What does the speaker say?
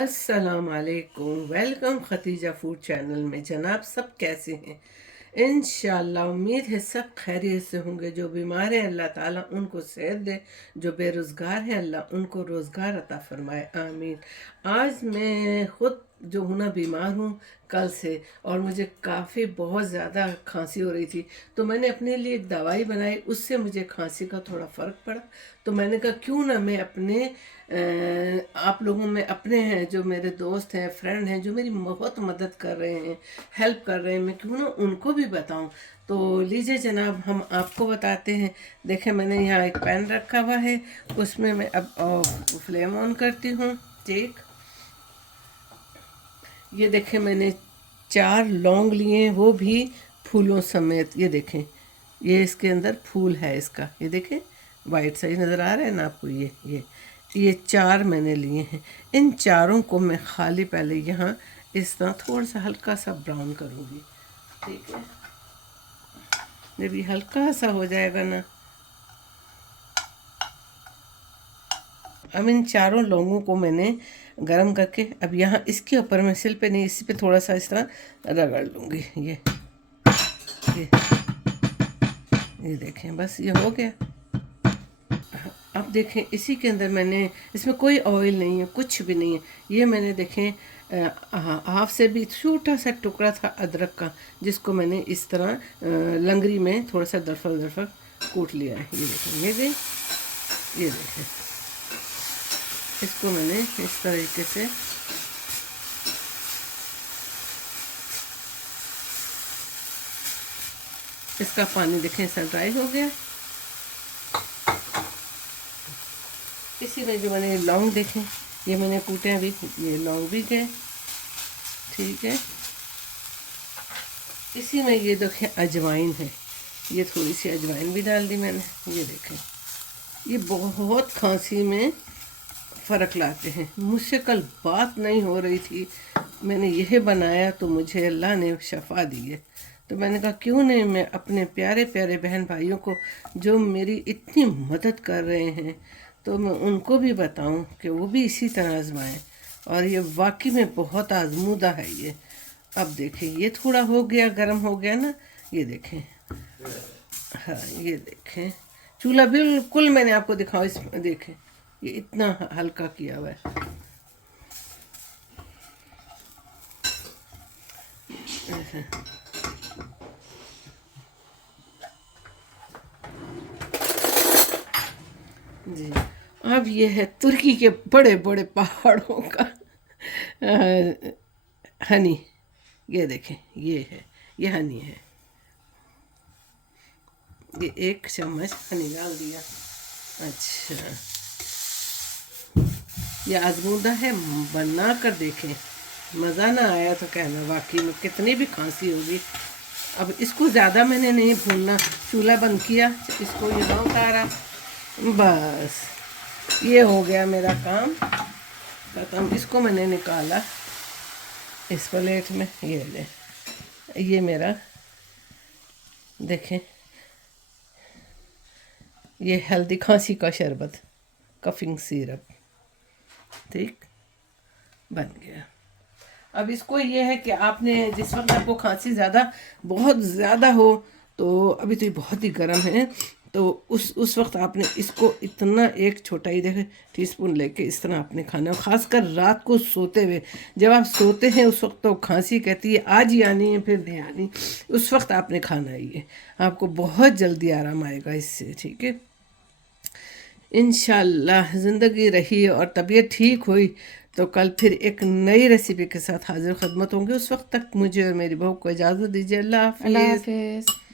अस्सलाम वालेकुम। Welcome Khadija food channel में। जनाब सब कैसे हैं? इंशाल्लाह उम्मीद है सब खैरियत से होंगे। जो बीमार हैं अल्लाह ताला उनको सेहत दे, जो बेरोज़गार हैं अल्लाह उनको रोज़गार अता फरमाए, आमीन। आज मैं ख़ुद जो हूँ ना बीमार हूँ कल से, और मुझे काफ़ी बहुत ज़्यादा खांसी हो रही थी। तो मैंने अपने लिए एक दवाई बनाई, उससे मुझे खांसी का थोड़ा फ़र्क पड़ा। तो मैंने कहा क्यों ना मैं अपने आप लोगों में अपने हैं जो मेरे दोस्त हैं, फ्रेंड हैं, जो मेरी बहुत मदद कर रहे हैं, हेल्प कर रहे हैं, मैं क्यों ना उनको भी बताऊं। तो लीजिए जनाब, हम आपको बताते हैं। देखें मैंने यहाँ एक पैन रखा हुआ है, उसमें मैं अब फ्लेम ऑन करती हूँ। ठीक, ये देखें मैंने 4 लौंग लिए हैं, वो भी फूलों समेत। ये देखें, ये इसके अंदर फूल है इसका, ये देखें वाइट सा ही नज़र आ रहा है ना आपको। ये 4 मैंने लिए हैं। इन चारों को मैं खाली पहले यहाँ इस तरह थोड़ा सा हल्का सा ब्राउन करूँगी। ठीक है, जब ये हल्का सा हो जाएगा ना, अब इन चारों लौंगों को मैंने गरम करके अब यहाँ इसके ऊपर मैं सिल पे नहीं, इसी पे थोड़ा सा इस तरह रगड़ लूँगी। ये ये देखें, बस ये हो गया। अब देखें इसी के अंदर मैंने, इसमें कोई ऑयल नहीं है, कुछ भी नहीं है। ये मैंने देखें हाफ से भी छोटा सा टुकड़ा था अदरक का, जिसको मैंने इस तरह लंगरी में थोड़ा सा दरफर दरफर कूट लिया है। ये देखें, ये देखें, इसको मैंने इस तरीके से इसका पानी देखें ऐसा ड्राई हो गया। इसी में जो मैंने लौंग देखें, ये मैंने कूटे अभी, ये लौंग भी गए। ठीक है, इसी में ये देखें अजवाइन है, ये थोड़ी सी अजवाइन भी डाल दी मैंने। ये देखें, ये बहुत खांसी में फ़र्क लाते हैं। मुझसे कल बात नहीं हो रही थी, मैंने यह बनाया तो मुझे अल्लाह ने शफा दी है। तो मैंने कहा क्यों नहीं मैं अपने प्यारे प्यारे बहन भाइयों को जो मेरी इतनी मदद कर रहे हैं, तो मैं उनको भी बताऊं कि वो भी इसी तरह आजमाएं। और ये वाकई में बहुत आजमूदा है ये। अब देखें ये थोड़ा हो गया, गर्म हो गया ना, ये देखें। हाँ, ये देखें चूल्हा बिल्कुल मैंने आपको दिखाओ, इसमें देखें ये इतना हल्का किया हुआ है। जी, अब ये है तुर्की के बड़े बड़े पहाड़ों का हनी। ये देखें, ये है, ये हनी है। ये 1 चम्मच हनी डाल दिया। अच्छा, ये आजमूदा है, बना कर देखें। मज़ा ना आया तो कहना, वाकई में कितनी भी खांसी होगी। अब इसको ज़्यादा मैंने नहीं भूनना, चूल्हा बंद किया, इसको ये उतारा, बस ये हो गया मेरा काम खत्म। इसको मैंने निकाला इस प्लेट में। ये ले, ये मेरा देखें, ये हल्दी खांसी का शरबत, कफिंग सिरप, ठीक बन गया। अब इसको ये है कि आपने जिस वक्त आपको खांसी ज़्यादा बहुत ज़्यादा हो, तो अभी तो ये बहुत ही गर्म है, तो उस वक्त आपने इसको इतना एक छोटा ही देखे टीस्पून लेके इस तरह आपने खाना, खासकर रात को सोते हुए। जब आप सोते हैं उस वक्त तो खांसी कहती है आज ही आनी है, फिर नहीं आनी, उस वक्त आपने खाना ही है, आपको बहुत जल्दी आराम आएगा इससे। ठीक है, इंशाल्लाह ज़िंदगी रही और तबीयत ठीक हुई तो कल फिर एक नई रेसिपी के साथ हाजिर खिदमत होंगे। उस वक्त तक मुझे और मेरी बहू को इजाज़त दीजिए। अल्लाह अल्लाह हाफिज़। हाफिज़।